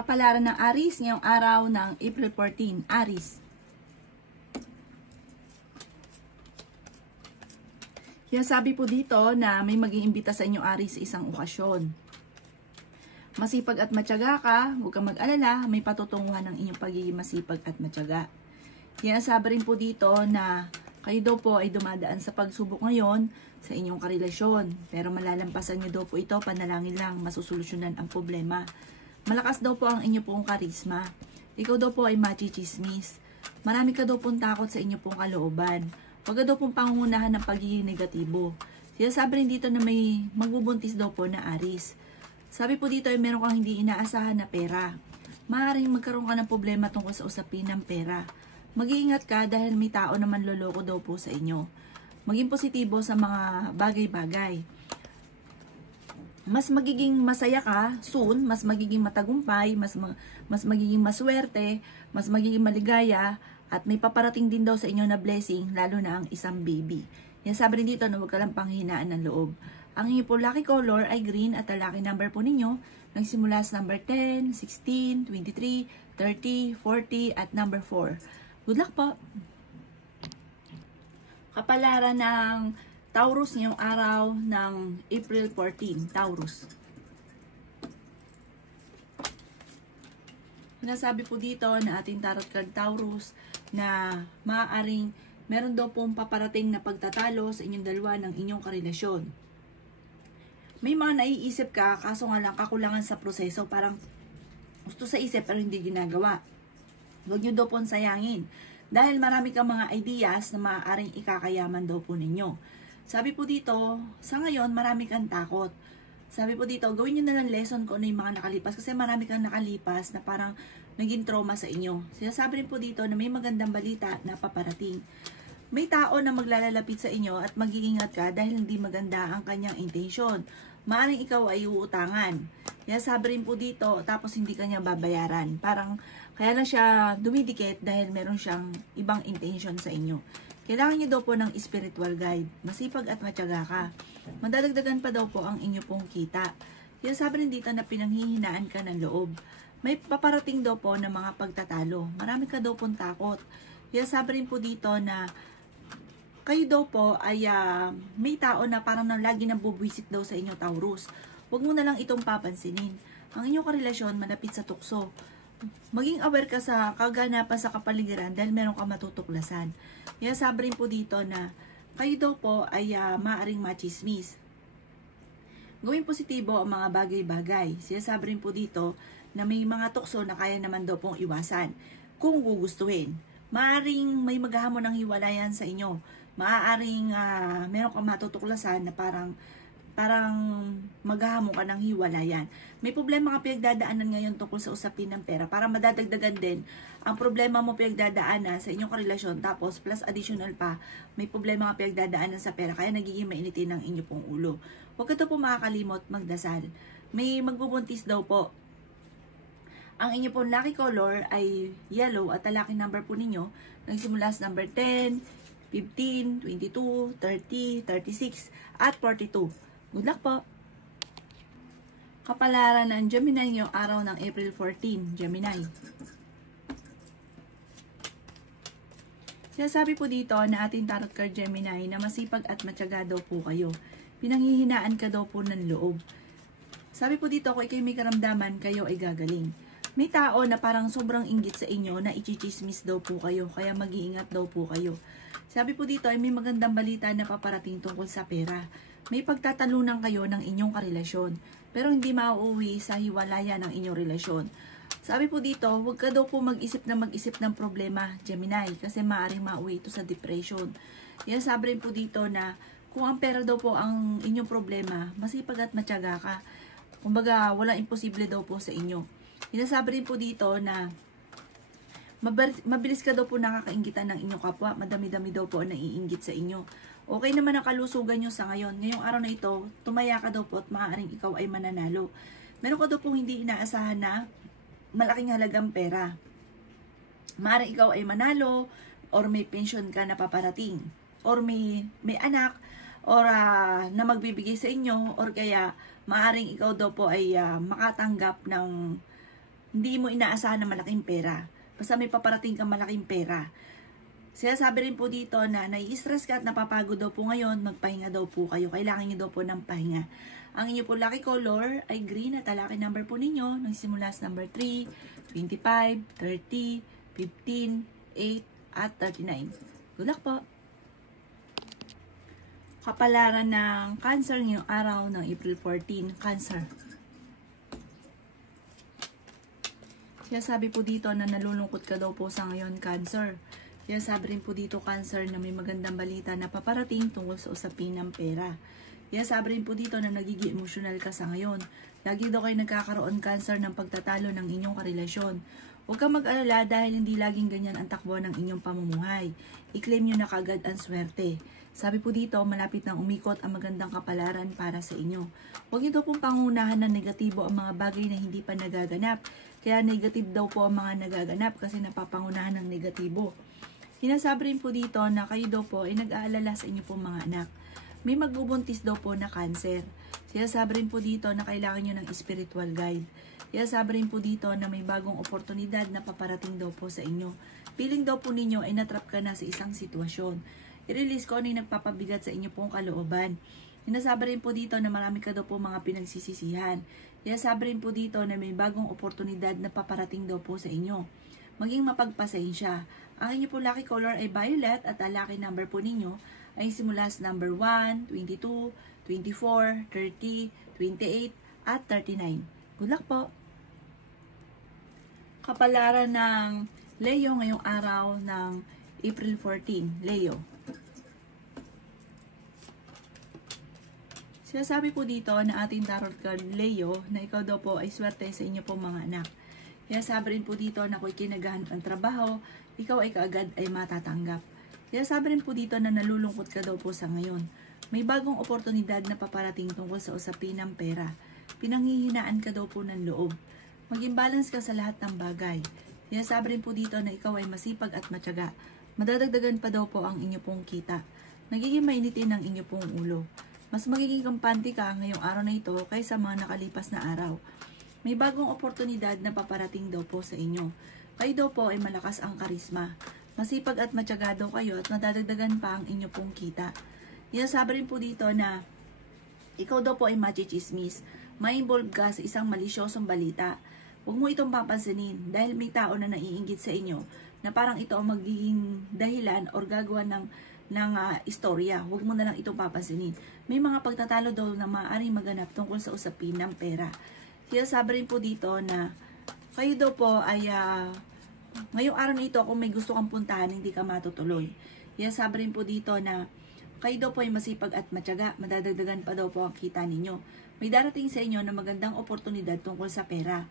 Kapalaran ng Aries ngayong araw ng April 14. Aries. Kaya sabi po dito na may mag-iimbita sa inyo Aries sa isang okasyon. Masipag at matyaga ka, huwag kang mag-alala, may patutunguhan ng inyong pagiging masipag at matyaga. Kaya sabi rin po dito na kayo daw po ay dumadaan sa pagsubok ngayon sa inyong karelasyon. Pero malalampasan nyo daw po ito, panalangin lang, masusolusyonan ang problema. Malakas daw po ang inyo pong karisma. Ikaw daw po ay machichismis. Marami ka daw pong takot sa inyo pong kalooban. Huwag ka daw pong pangungunahan ng pagiging negatibo. Sinasabi rin dito na may magbubuntis daw po na Aries. Sabi po dito ay meron kang hindi inaasahan na pera. Maaaring magkaroon ka ng problema tungkol sa usapin ng pera. Mag-iingat ka dahil may tao na manloloko daw po sa inyo. Maging positibo sa mga bagay-bagay. Mas magiging masaya ka soon, mas magiging matagumpay, mas magiging maswerte, mas magiging maligaya, at may paparating din daw sa inyo na blessing, lalo na ang isang baby. Yan sabi rin dito na huwag ka lang panghinaan ng loob. Ang inyo po lucky color ay green at ang lucky number po ninyo nagsimula sa number 10, 16, 23, 30, 40 at number 4. Good luck po! Kapalaran ng Taurus ngayong araw ng April 14. Taurus. Sinasabi po dito na ating tarot card Taurus na maaaring meron daw pong paparating na pagtatalo sa inyong dalawa ng inyong karelasyon. May mga naiisip ka, kaso nga lang kakulangan sa proseso, parang gusto sa isip pero hindi ginagawa. Huwag nyo daw pong sayangin dahil marami kang mga ideas na maaaring ikakayaman daw po ninyo. Sabi po dito, sa ngayon marami kang takot. Sabi po dito, gawin nyo na lang lesson kung ano yung mga nakalipas kasi marami kang nakalipas na parang naging trauma sa inyo. Sinasabi rin po dito na may magandang balita na paparating. May tao na maglalapit sa inyo at mag-iingat ka dahil hindi maganda ang kanyang intention. Maaaring ikaw ay uutangan. Kaya sabi rin po dito, tapos hindi kanya babayaran. Parang kaya lang siya dumidikit dahil meron siyang ibang intention sa inyo. Kailangan niyo daw po ng spiritual guide. Masipag at matyaga ka. Madadagdagan pa daw po ang inyo pong kita. Kaya sabi rin dito na pinanghihinaan ka ng loob. May paparating daw po ng mga pagtatalo. Marami ka daw pong takot. Kaya sabi rin po dito na kayo daw po ay may tao na parang lagi nang bubwisit daw sa inyo Taurus. Huwag mo na lang itong papansinin. Ang inyong karelasyon malapit sa tukso. Maging aware ka sa kaganapan sa kapaligiran dahil meron ka matutuklasan. Kaya sabi rin po dito na kayo daw po ay maaaring machismis. Gawing positibo ang mga bagay-bagay. Sinasabi rin po dito na may mga tukso na kaya naman daw pong iwasan kung gugustuhin. Maaaring may maghahamon ng hiwalayan sa inyo. Maaaring meron kang matutuklasan na parang maghahamon ka ng hiwalayan. May problema ka pinagdadaanan ngayon tungkol sa usapin ng pera. Para madadagdagan din ang problema mo pinagdadaanan sa inyong karelasyon. Tapos plus additional pa, may problema ka pinagdadaanan sa pera. Kaya nagiging mainitin ang inyo pong ulo. Huwag ka daw po makakalimot magdasal. May magbubuntis daw po. Ang inyo pong lucky color ay yellow at ang lucky number po ninyo nagsimula sa number 10, 15, 22, 30, 36 at 42. Good luck po! Kapalaran ng Gemini ngayong araw ng April 14. Gemini. Sinasabi po dito na ating tarot card Gemini na masipag at matyaga daw po kayo. Pinanghihinaan ka daw po ng loob. Sabi po dito kung ikay may karamdaman, kayo ay gagaling. May tao na parang sobrang inggit sa inyo na ichichismis daw po kayo, kaya mag-iingat daw po kayo. Sabi po dito ay may magandang balita na paparating tungkol sa pera. May pagtatalunan kayo ng inyong karelasyon, pero hindi mauuwi sa hiwalayan ng inyong relasyon. Sabi po dito, huwag ka daw po mag-isip ng problema, Gemini, kasi maaaring mauwi ito sa depression. Yan sabi rin po dito na kung ang pera daw po ang inyong problema, masipag at matyaga ka. Kumbaga, walang imposible daw po sa inyo. Sinasabi rin po dito na mabilis ka daw po nakakainggitan ng inyong kapwa. Madami-dami daw po ang naiinggit sa inyo. Okay naman ang kalusugan nyo sa ngayon. Ngayong araw na ito, tumaya ka daw po at maaaring ikaw ay mananalo. Meron ka daw pong hindi inaasahan na malaking halagang pera. Maaaring ikaw ay manalo or may pension ka na paparating. Or may anak or na magbibigay sa inyo or kaya maaaring ikaw daw po ay makatanggap ng hindi mo inaasahan na malaking pera. Basta may paparating kang malaking pera. Sinasabi rin po dito na nai-stress ka at napapagod daw po ngayon, magpahinga daw po kayo. Kailangan nyo daw po ng pahinga. Ang inyo po lucky color ay green at lucky number po ninyo nagsimula sa number 3, 25, 30, 15, 8, at 39. Good luck po! Kapalaran ng Cancer ngayong araw ng April 14, Cancer. Sabi po dito na nalulungkot ka daw po sa ngayon, Cancer. Sabi rin po dito, Cancer, na may magandang balita na paparating tungkol sa usapin ng pera. Sabi rin po dito na nagiging emosyonal ka sa ngayon. Lagi daw kayo nagkakaroon, Cancer, ng pagtatalo ng inyong karelasyon. Huwag kang mag-alala dahil hindi laging ganyan ang takbo ng inyong pamumuhay. I-claim nyo na kagad ang swerte. Sabi po dito, malapit nang umikot ang magandang kapalaran para sa inyo. Huwag ito pong pangunahan ng negatibo ang mga bagay na hindi pa nagaganap. Kaya negative daw po ang mga nagaganap kasi napapangunahan ng negatibo. Sinasabi rin po dito na kayo daw po ay nag-aalala sa inyo pong mga anak. May magbubuntis daw po na Cancer. Sinasabi rin po dito na kailangan nyo ng spiritual guide. Sinasabi rin po dito na may bagong oportunidad na paparating daw po sa inyo. Feeling daw po ninyo ay natrap ka na sa isang sitwasyon. I-release ko ano yung nagpapabigat sa inyo pong kalooban. Sinasabi rin po dito na marami ka daw po mga pinagsisisihan. Sinasabi rin po dito na may bagong oportunidad na paparating daw po sa inyo. Maging mapagpasensya. Ang inyo po lucky color ay violet at ang lucky number po ninyo ay simula sa number 1, 22, 24, 30, 28, at 39. Good luck po! Kapalaran ng Leo ngayong araw ng April 14. Leo. Sinasabi po dito na ating tarot card, Leo, na ikaw daw po ay swerte sa inyo pong mga anak. Sinasabi rin po dito na kung kinagahan ang trabaho, ikaw ay kaagad ay matatanggap. Sinasabi rin po dito na nalulungkot ka daw po sa ngayon. May bagong oportunidad na paparating tungkol sa usapin ng pera. Pinanghihinaan ka daw po ng loob. Maging balance ka sa lahat ng bagay. Sinasabi rin po dito na ikaw ay masipag at matyaga. Madadagdagan pa daw po ang inyo pong kita. Nagiging mainitin ang inyo pong ulo. Mas magiging kampante ka ngayong araw na ito kaysa mga nakalipas na araw. May bagong oportunidad na paparating daw po sa inyo. Kayo daw po ay malakas ang karisma. Masipag at matyaga daw kayo at madadagdagan pa ang inyo pong kita. Sinasabi rin po dito na ikaw daw po ay machichismis. May involved ka sa isang malisyosong balita. Huwag mo itong papansinin dahil may tao na naiinggit sa inyo na parang ito ang magiging dahilan or gagawa ng istorya. Huwag mo na lang itong papansinin. May mga pagtatalo daw na maaaring maganap tungkol sa usapin ng pera. Sinasabi rin po dito na kayo daw po ay ngayong araw na ito kung may gusto kang puntahan, hindi ka matutuloy. Sinasabi rin po dito na kayo daw po ay masipag at matyaga, madadagdagan pa daw po ang kita ninyo. May darating sa inyo na magandang oportunidad tungkol sa pera.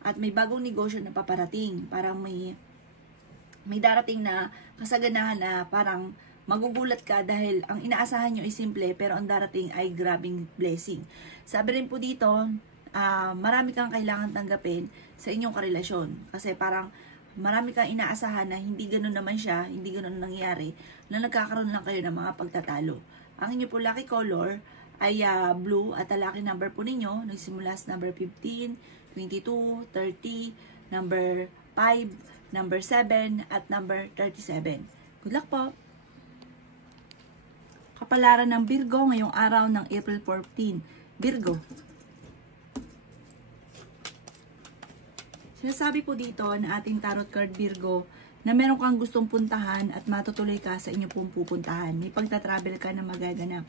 At may bagong negosyo na paparating. Parang may darating na kasaganahan na parang magugulat ka dahil ang inaasahan nyo ay simple pero ang darating ay grabing blessing. Sabi rin po dito, marami kang kailangan tanggapin sa inyong karelasyon. Kasi parang marami kang inaasahan na hindi ganun naman siya, hindi ganun nangyayari, na nagkakaroon lang kayo ng mga pagtatalo. Ang inyo po lucky color ay blue at ang lucky number po ninyo, nagsimula sa number 15, 22, 30, number 5, number 7, at number 37. Good luck po! Kapalaran ng Virgo ngayong araw ng April 14. Virgo. Sinasabi po dito na ating tarot card Virgo na meron kang gustong puntahan at matutuloy ka sa inyong pong pupuntahan. May pagta-travel ka na magaganap.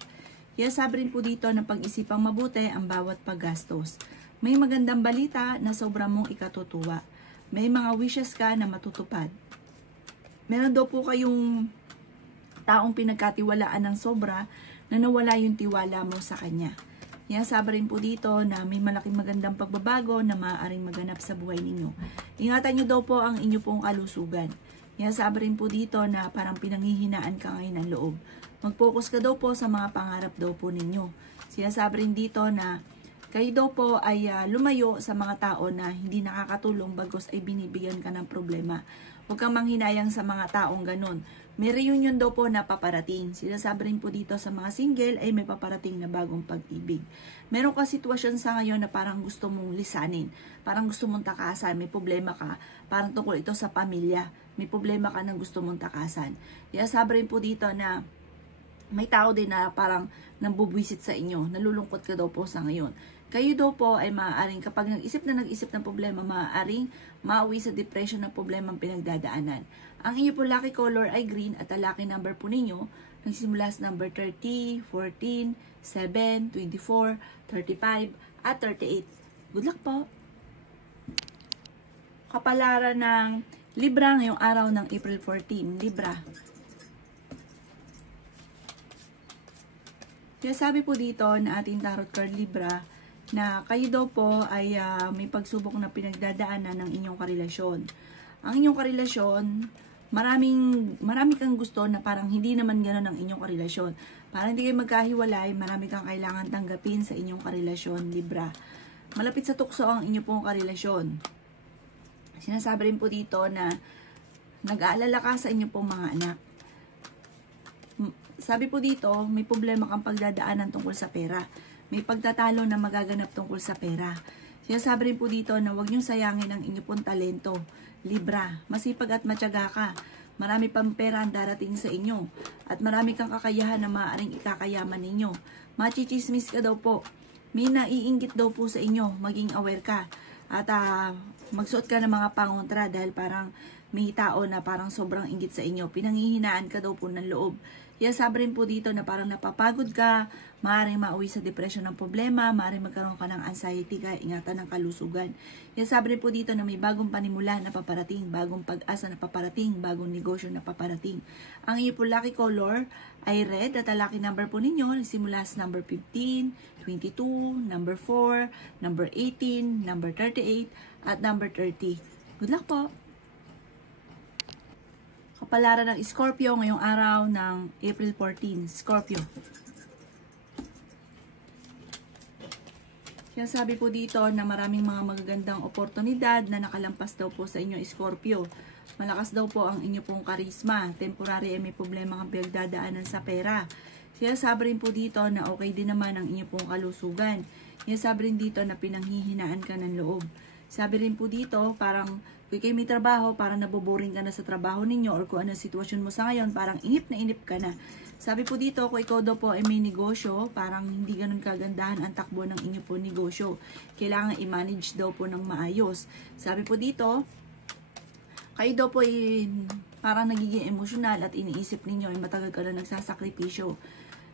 Sabi rin po dito na pag-isipang mabuti ang bawat paggastos. May magandang balita na sobrang mong ikatutuwa. May mga wishes ka na matutupad. Meron daw po kayong taong pinagkatiwalaan ng sobra na nawala yung tiwala mo sa kanya. Sabi rin po dito na may malaking magandang pagbabago na maaaring maganap sa buhay ninyo. Ingatan nyo daw po ang inyo pong kalusugan. Sabi rin po dito na parang pinanghihinaan ka ngayon ng loob. Mag-focus ka daw po sa mga pangarap daw po ninyo. Sinasabi rin dito na Kayo daw po ay lumayo sa mga tao na hindi nakakatulong bagos ay binibigyan ka ng problema. Huwag kang manghinayang sa mga taong ganun. May reunion daw po na paparating. Sinasabi rin po dito sa mga single ay may paparating na bagong pag-ibig. Meron ka sitwasyon sa ngayon na parang gusto mong lisanin. Parang gusto mong takasan. May problema ka. Parang tungkol ito sa pamilya. May problema ka na gusto mong takasan. Sinasabi rin po dito na may tao din na parang nambubwisit sa inyo. Nalulungkot ka daw po sa ngayon. Kayo daw po ay maaaring kapag nag-isip ng problema, maaaring mauwi sa depression na problema ang pinagdadaanan. Ang inyo po lucky color ay green at ang lucky number po ninyo nagsimula sa number 30, 14, 7, 24, 35, at 38. Good luck po! Kapalaran ng Libra ngayong araw ng April 14. Libra. Kaya sabi po dito na ating tarot card Libra na kayo daw po ay may pagsubok na pinagdadaanan ng inyong karelasyon. Ang inyong karelasyon, marami kang gusto na parang hindi naman gano'n ang inyong karelasyon. Parang hindi kayo magkahiwalay, marami kang kailangan tanggapin sa inyong karelasyon, Libra. Malapit sa tukso ang inyong pong karelasyon. Sinasabi rin po dito na nag-aalala ka sa inyong pong mga anak. Sabi po dito, may problema kang pagdadaanan tungkol sa pera. May pagtatalo na magaganap tungkol sa pera. Sinasabi rin po dito na huwag niyong sayangin ang inyong pong talento. Libra, masipag at matyaga ka. Marami pang pera ang darating sa inyo. At marami kang kakayahan na maaaring ikakayaman ninyo. Machichismis ka daw po. May naiinggit daw po sa inyo. Maging aware ka. At magsuot ka ng mga pangontra dahil parang may tao na parang sobrang inggit sa inyo. Pinanghihinaan ka daw po ng loob. Sabi rin po dito na parang napapagod ka, maaaring mauwi sa depression ng problema, maaaring magkaroon ka ng anxiety ka, ingatan ng kalusugan. Sabi rin po dito na may bagong panimula na paparating, bagong pag-asa na paparating, bagong negosyo na paparating. Ang iyo po lucky color ay red at ang lucky number po ninyo, simula sa number 15, 22, number 4, number 18, number 38, at number 30. Good luck po! Kapalaran ng Scorpio ngayong araw ng April 14. Scorpio. Kaya sabi po dito na maraming mga magagandang oportunidad na nakalampas daw po sa inyo, Scorpio. Malakas daw po ang inyo pong karisma. Temporary ay may problema kang pinagdadaanan sa pera. Kaya sabi rin po dito na okay din naman ang inyo pong kalusugan. Kaya sabi rin dito na pinanghihinaan ka ng loob. Sabi rin po dito, parang kung kayo may trabaho, parang naboboring ka na sa trabaho ninyo or kung ano sitwasyon mo sa ngayon, parang inip na inip ka na. Sabi po dito, kung ikaw daw po ay may negosyo, parang hindi ganun kagandahan ang takbo ng inyo po negosyo. Kailangan i-manage daw po ng maayos. Sabi po dito, kayo daw po ay parang nagiging emosyonal at iniisip ninyo ay matagal ka na nagsasakripisyo.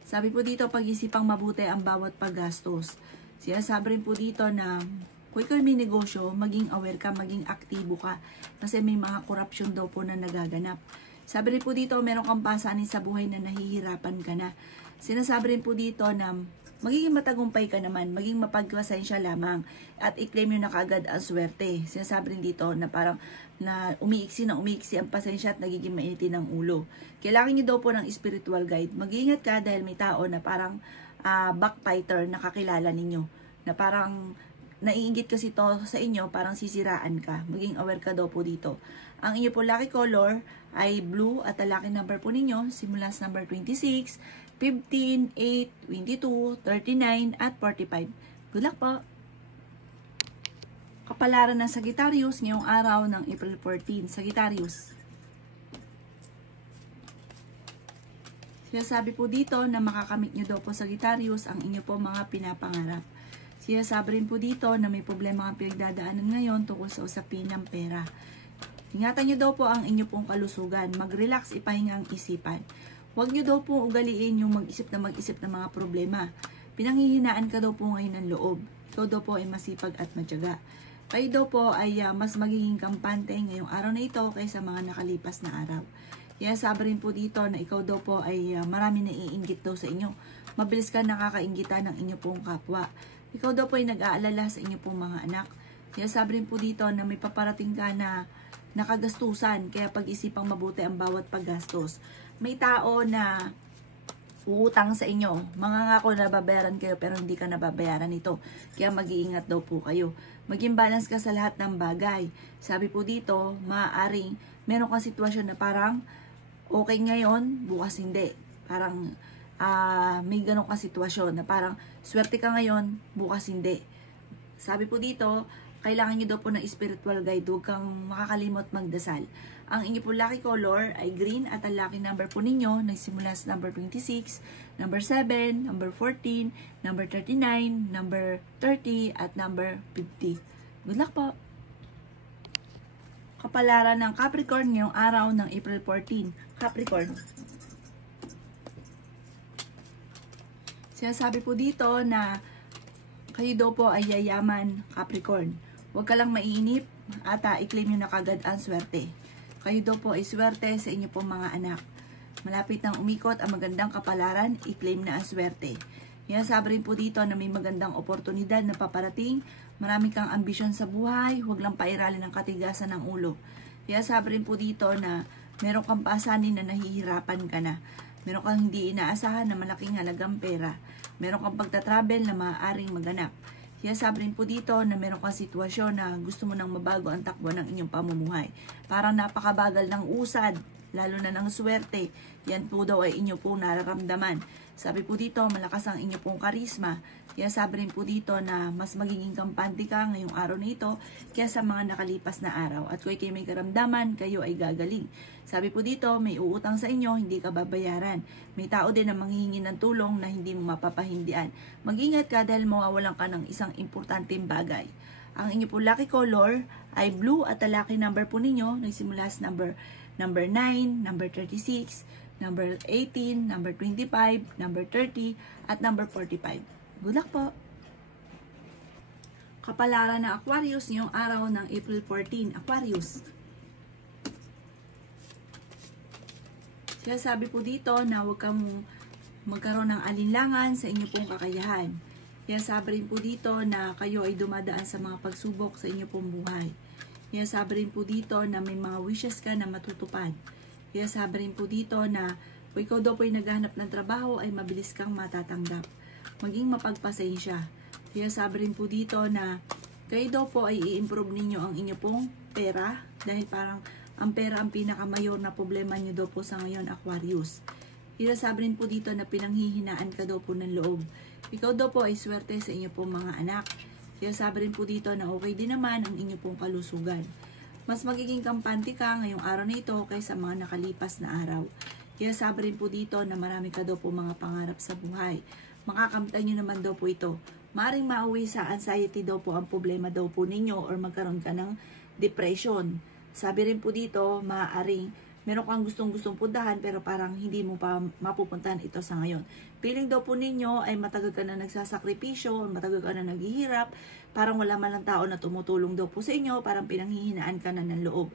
Sabi po dito, pag-isipang mabuti ang bawat paggastos. Sabi rin po dito na kung ikaw may negosyo, maging aware ka, maging aktibo ka. Kasi may mga corruption daw po na nagaganap. Sabi rin po dito, meron kang pasanin sa buhay na nahihirapan ka na. Sinasabi rin po dito na magiging matagumpay ka naman, maging mapagpasensya lamang. At i-claim nyo na kaagad ang swerte. Sinasabi rin dito na parang na umiiksi ang pasensya at nagiging mainitin ng ulo. Kailangan nyo daw po ng spiritual guide. Mag-iingat ka dahil may tao na parang backbiter na kakilala ninyo. Na parang naiinggit kasi to sa inyo, parang sisiraan ka. Maging aware ka daw po dito. Ang inyo po lucky color ay blue at ang lucky number po ninyo simula sa number 26, 15, 8, 22, 39, at 45. Good luck po! Kapalaran ng Sagittarius ngayong araw ng April 14. Sagittarius. Sinasabi po dito na makakamit nyo daw po Sagittarius ang inyo po mga pinapangarap. Sabi rin po dito na may problema kang pinagdadaanan ngayon tungkol sa usapin ng pera. Ingatan nyo daw po ang inyo pong kalusugan. Mag-relax, ipahinga ang isipan. Huwag nyo daw po ugaliin yung mag-isip ng mga problema. Pinanghihinaan ka daw po ngayon ng loob. Ikaw daw po ay masipag at matyaga. Kayo daw po ay mas magiging kampante ngayong araw na ito kaysa mga nakalipas na araw. Kaya sabi rin po dito na ikaw daw po ay marami naiinggit daw sa inyo. Mabilis ka nakakainggitan ng inyo pong kapwa. Ikaw daw po ay nag-aalala sa inyo pong mga anak. Kaya sabi rin po dito na may paparating ka na nakagastusan. Kaya pag-isipang mabuti ang bawat paggastos. May tao na uutang sa inyo. Mangangako na babayaran kayo pero hindi ka nababayaran ito. Kaya mag-iingat daw po kayo. Maging balance ka sa lahat ng bagay. Sabi po dito, maaaring meron kang sitwasyon na parang okay ngayon, bukas hindi. Parang may ganun kang sitwasyon na parang swerte ka ngayon, bukas hindi. Sabi po dito, kailangan nyo daw po ng spiritual guide. Huwag kang makakalimot magdasal. Ang inyo po lucky color ay green at ang lucky number po ninyo nagsimula sa number 26, number 7, number 14, number 39, number 30 at number 50. Good luck po! Kapalaran ng Capricorn ngayong araw ng April 14. Capricorn. Sinasabi po dito na kayo daw po ay yayaman, Capricorn. Huwag ka lang maiinip at i-claim nyo na kagad ang swerte. Kayo daw po ay swerte sa inyo pong mga anak. Malapit nang umikot ang magandang kapalaran, i-claim na ang swerte. Sabi rin po dito na may magandang oportunidad na paparating. Marami kang ambisyon sa buhay, huwag lang pairalin ng katigasan ng ulo. Sabi rin po dito na meron kang pasanin na nahihirapan ka na. Meron kang hindi inaasahan na malaking halagang pera. Meron kang pagtatravel na maaaring maganap. Sabi rin po dito na meron kang sitwasyon na gusto mo nang mabago ang takbo ng inyong pamumuhay. Parang napakabagal ng usad, lalo na ng swerte. Yan po daw ay inyo pong nararamdaman. Sabi po dito, malakas ang inyo pong karisma. Sabi rin po dito na mas magiging kampante ka ngayong araw na ito kaysa mga nakalipas na araw. At kung kayo may karamdaman, kayo ay gagaling. Sabi po dito, may uutang sa inyo, hindi ka babayaran. May tao din na manghihingi ng tulong na hindi mo mapapahindian. Mag-ingat ka dahil mawawalan ka ng isang importanteng bagay. Ang inyo po lucky color ay blue at ang lucky number po ninyo nagsimula sa number 9, number 36, number 18, number 25, number 30, at number 45. Good luck po! Kapalaran ng Aquarius ngayong araw ng April 14. Aquarius. Sabi po dito na huwag kang magkaroon ng alinlangan sa inyo pong kakayahan. Sabi rin po dito na kayo ay dumadaan sa mga pagsubok sa inyo pong buhay. Sabi rin po dito na may mga wishes ka na matutupad. Sabi rin po dito na kung ikaw daw po ay naghahanap ng trabaho ay mabilis kang matatanggap. Maging mapagpasensya. Sabi rin po dito na kayo daw po ay i-improve ninyo ang inyo pong pera dahil parang ang pera ang pinakamayor na problema nyo daw po sa ngayon, Aquarius. Sabi rin po dito na pinanghihinaan ka daw po ng loob. Ikaw daw po ay swerte sa inyo pong mga anak. Sabi rin po dito na okay din naman ang inyo pong kalusugan. Mas magiging kampante ka ngayong araw na ito kaysa mga nakalipas na araw. Sabi rin po dito na marami ka daw po mga pangarap sa buhay. Makakamtan nyo naman daw po ito. Maaring mauwi sa anxiety daw po ang problema daw po ninyo or magkaroon ka ng depression. Sabi rin po dito, maaaring meron kang gustong-gustong puntahan pero parang hindi mo pa mapupuntahan ito sa ngayon. Feeling daw po ninyo ay matagal ka na nagsasakripisyo or matagal ka na naghihirap, parang wala man lang tao na tumutulong daw po sa inyo, parang pinanghihinaan ka na ng loob.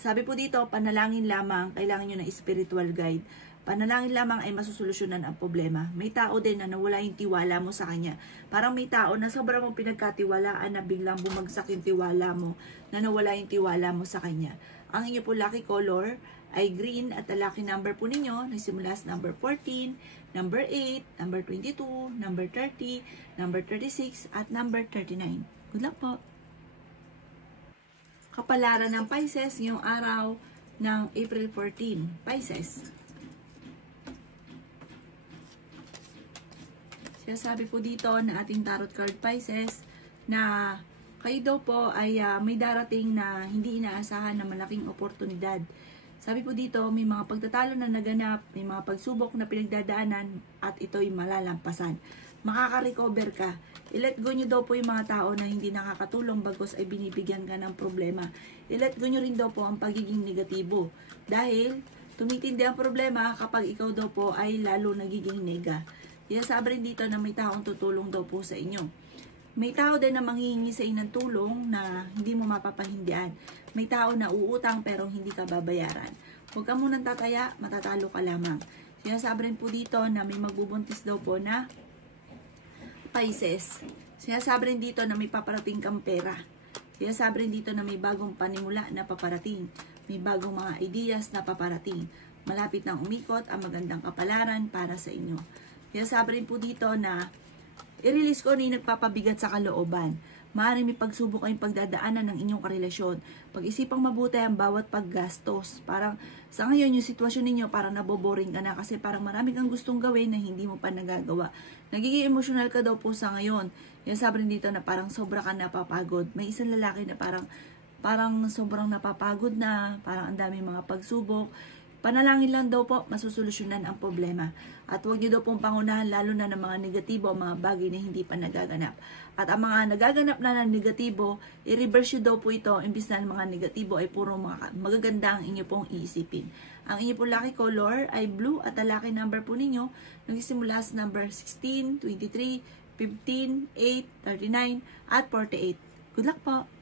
Sabi po dito, panalangin lamang, kailangan nyo ng spiritual guide. Panalangin lamang ay masusolusyonan ang problema. May tao din na nawala yung tiwala mo sa kanya. Parang may tao na sobrang mong pinagkatiwalaan na biglang bumagsak yung tiwala mo, na nawala yung tiwala mo sa kanya. Ang inyo po lucky color ay green at ang lucky number po ninyo nagsimula sa number 14, number 8, number 22, number 30, number 36, at number 39. Good luck po! Kapalaran ng Pisces ngayong araw ng April 14. Pisces. Sabi po dito na ating tarot card Pisces na kayo daw po ay may darating na hindi inaasahan na malaking oportunidad. Sabi po dito, may mga pagtatalo na naganap, may mga pagsubok na pinagdadaanan at ito'y malalampasan. Makaka-recover ka. I-let go nyo daw po yung mga tao na hindi nakakatulong bagos ay binibigyan ka ng problema. I-let go nyo rin daw po ang pagiging negatibo. Dahil tumitindi ang problema kapag ikaw daw po ay lalo nagiging nega. Sabi rin dito na may taong tutulong daw po sa inyo. May tao din na manghihingi sa inyo ng tulong na hindi mo mapapahindian. May tao na uutang pero hindi ka babayaran. Huwag ka munang tataya, matatalo ka lamang. Sinasabi rin po dito na may magbubuntis daw po na Pisces. Sinasabi rin dito na may paparating kang pera. Sinasabi rin dito na may bagong panimula na paparating. May bagong mga ideas na paparating. malapit nang umikot ang magandang kapalaran para sa inyo. Kaya sabi rin po dito na i-release ko ni nagpapabigat sa kalooban. Maaaring may pagsubok kayong pagdadaanan ng inyong karelasyon. Pag-isipang mabuti ang bawat paggastos. Parang sa ngayon yung sitwasyon ninyo parang naboboring ka na kasi parang marami kang gustong gawin na hindi mo pa nagagawa. Nagiging emotional ka daw po sa ngayon. Yan sabi rin dito na parang sobra ka napapagod. May isang lalaki na parang sobrang napapagod na, parang ang daming mga pagsubok. Panalangin lang daw po, masusolusyonan ang problema. At huwag niyo daw pong pangunahan lalo na ng mga negatibo, mga bagay na hindi pa nagaganap. At ang mga nagaganap na ng negatibo, i-reverse nyo daw po ito, imbis na mga negatibo ay puro mga magaganda ang inyo pong iisipin. Ang inyo pong lucky color ay blue at ang lucky number po ninyo, nagsisimula sa number 16, 23, 15, 8, 39, at 48. Good luck po!